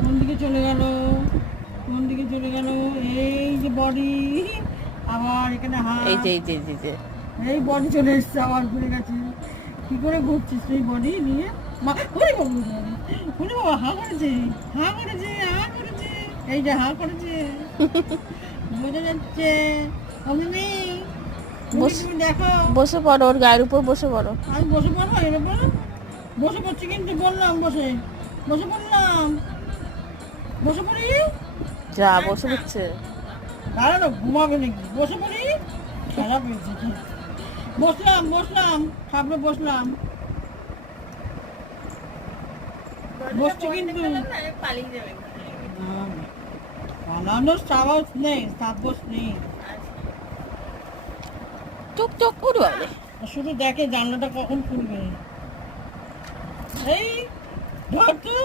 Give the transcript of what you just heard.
কোন দিকে চলে গেল, কোন দিকে চলে গেল? এই যে বডি, আবার এখানে হাত। এই যে এই যে এই যে এই বডি চলে এসছে, আবার ঘুরে গেছে। কি করে ঘুরছিস তুই বডি নিয়ে? মা ওরে বাবু, ওরে বাবা, হা করেছে, হা করেছে, হা করেছে। এই যে হা করেছে, বোঝা যাচ্ছে। অমিনি, তুমি দেখো। বসে পড়ো, ওর গায়ের উপর বসে পড়ো। আমি বসে পড়বো এর উপর? বসে পড়ছি কিন্তু, বললাম বসে, বসে পড়লাম, বসে পড়ি। যা বসে পড়ছে। দাঁড়া না, ঘুমাবে নাকি? বসে পড়ি, খেলা পেয়েছে কি? বসলাম, বসলাম, তারপরে বসলাম, বসছি কিন্তু। পালিয়ে যাবে। পালানোর সাহস নেই, সাহস নেই। চুপ চুপ উড়ে। শুধু দেখে জানলাটা কখন খুলবে। এই ধর তো।